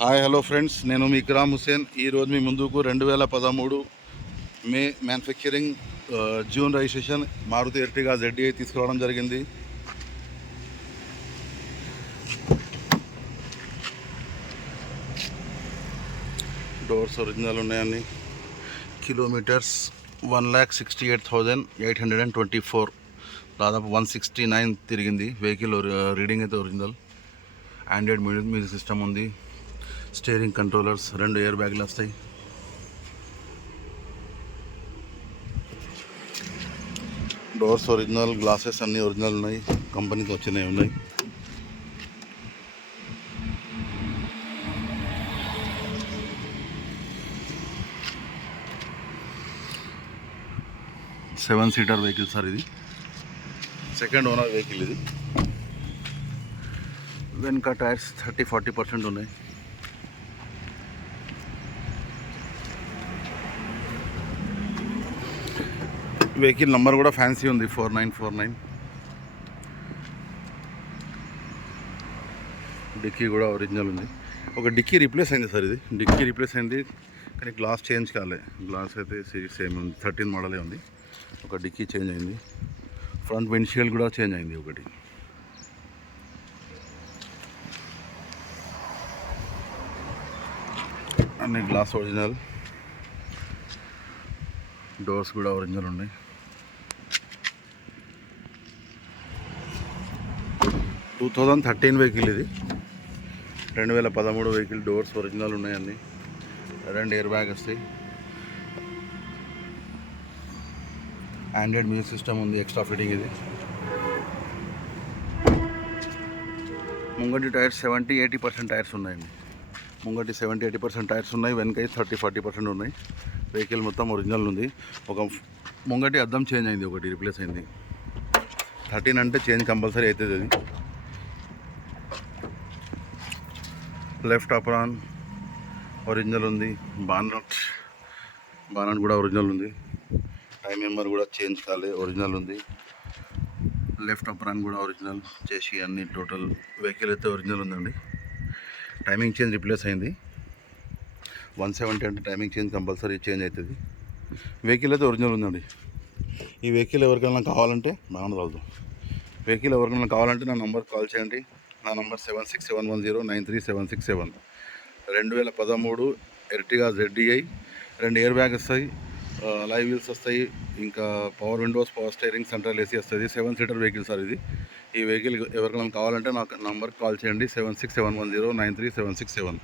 Hi hello friends, నేను మీ ఇక్రామ్ హుసేన్. ఈరోజు మీ ముందుకు 2013 May manufacturing June registration Maruti Ertiga ZDI తీసుకురావడం జరిగింది. డోర్స్ ఒరిజినల్ ఉన్నాయని. కిలోమీటర్స్ 1,68,824, దాదాపు 169 తిరిగింది. వెహికల్ రీడింగ్ అయితే ఒరిజినల్. ఆండ్రాయిడ్ మ్యూజిక్ సిస్టమ్ ఉంది. స్టీరింగ్ కంట్రోలర్స్, 2 ఎయిర్ బ్యాగ్లు వస్తాయి. డోర్స్ ఒరిజినల్, గ్లాసెస్ అన్నీ ఒరిజినల్ ఉన్నాయి, కంపెనీకి వచ్చినవి ఉన్నాయి. సెవెన్ సీటర్ వెహికల్ సార్ ఇది. సెకండ్ ఓనర్ వెహికల్ ఇది. వెనక టైర్స్ 30-40% ఉన్నాయి. వెహికల్ నంబర్ కూడా ఫ్యాన్సీ ఉంది, 4949. డిక్కీ కూడా ఒరిజినల్ ఉంది. ఒక డిక్కీ రీప్లేస్ అయింది సార్ ఇది. డిక్కీ రీప్లేస్ అయింది కానీ గ్లాస్ చేంజ్ కాలే. గ్లాస్ అయితే సేమ్ ఉంది, 13 మోడలే ఉంది. ఒక డిక్కీ చేంజ్ అయింది. ఫ్రంట్ విండ్షీల్డ్ కూడా చేంజ్ అయింది ఒకటి. అన్ని గ్లాస్ ఒరిజినల్. డోర్స్ కూడా ఒరిజినల్ ఉన్నాయి. 2013 వెహికల్ ఇది. 2013 వెహికల్. డోర్స్ ఒరిజినల్ ఉన్నాయి అన్నీ. 2 ఎయిర్ బ్యాగ్ వస్తాయి. ఆండ్రాయిడ్ మ్యూజిక్ సిస్టమ్ ఉంది, ఎక్స్ట్రా ఫిట్టింగ్ ఇది. ముంగటి టైర్స్ 70-80% టైర్స్ ఉన్నాయండి. ముంగటి 70-80% టైర్స్ ఉన్నాయి. వెనక 30-40% ఉన్నాయి. వెహికల్ మొత్తం ఒరిజినల్ ఉంది. ఒక ముంగటి అద్దం చేంజ్ అయింది, ఒకటి రిప్లేస్ అయింది. 13 అంటే చేంజ్ కంపల్సరీ అవుతుంది అది. లెఫ్ట్ అప్రాన్ ఒరిజినల్ ఉంది. బానట్ కూడా ఒరిజినల్ ఉంది. టైం మెంబర్ కూడా చేంజ్ కాలే, ఒరిజినల్ ఉంది. లెఫ్ట్ అప్రాన్ కూడా ఒరిజినల్ చేసి అన్ని టోటల్ వెహికల్ అయితే ఒరిజినల్ ఉందండి. టైమింగ్ చేంజ్ రిప్లేస్ అయింది. 170 అంటే టైమింగ్ చేంజ్ కంపల్సరీ చేంజ్ అవుతుంది. వెహికల్ అయితే ఒరిజినల్ ఉందండి. ఈ వెహికల్ ఎవరికైనా కావాలంటే వెహికల్ ఎవరికైనా కావాలంటే నా నంబర్కి కాల్ చేయండి. నా number 7671093767. 2013 Ertiga ZDI. 2 air bag వస్తాయి, లైవ్ వీల్స్ వస్తాయి, ఇంకా power Windows, power steering, central AC వస్తుంది. 7 సీటర్ వెహికల్ సార్ ఇది. ఈ వెహికల్ ఎవరికైనా కావాలంటే నాకు నంబర్కి కాల్ చేయండి. 7671093767.